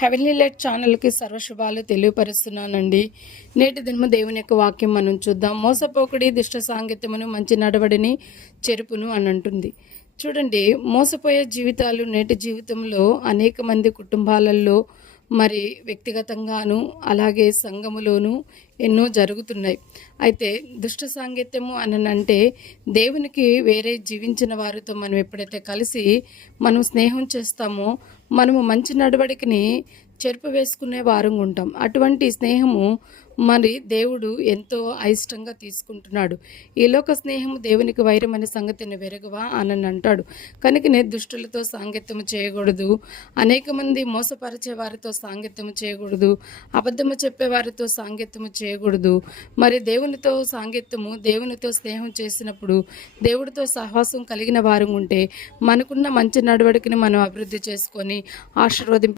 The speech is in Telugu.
హెవెన్లీ లైట్ ఛానల్కి సర్వశుభాలు తెలియపరుస్తున్నానండి. నేటి దినము దేవుని యొక్క వాక్యం మనం చూద్దాం. మోసపోకుడి దుష్ట సాంగత్యమును మంచి నడవడిని చెరుపును అని అంటుంది. చూడండి, మోసపోయే జీవితాలు నేటి జీవితంలో అనేక మంది కుటుంబాలలో మరి వ్యక్తిగతంగాను అలాగే సంఘములోను ఎన్నో జరుగుతున్నాయి. అయితే దుష్ట సాంగత్యము అని అంటే దేవునికి వేరే జీవించిన వారితో మనం ఎప్పుడైతే కలిసి మనం స్నేహం చేస్తామో మనము మంచి నడవడికని చెరుపు వేసుకునే వారంగా ఉంటాం. అటువంటి స్నేహము మరి దేవుడు ఎంతో అయిష్టంగా తీసుకుంటున్నాడు. ఈ లోక స్నేహము దేవునికి వైరం అనే సంగతిని వెరగవా అని అంటాడు. కనుకనే దుష్టులతో సాంగత్యము చేయకూడదు, అనేక మంది మోసపరిచే వారితో సాంగత్యము చేయకూడదు, అబద్ధము చెప్పేవారితో సాంగత్యము చేయకూడదు. మరి దేవునితో సాంగత్యము, దేవునితో స్నేహం చేసినప్పుడు దేవుడితో సహవాసం కలిగిన వారు ఉంటే మనకున్న మంచి నడవడికని మనం అభివృద్ధి చేసుకొని ఆశీర్వదింప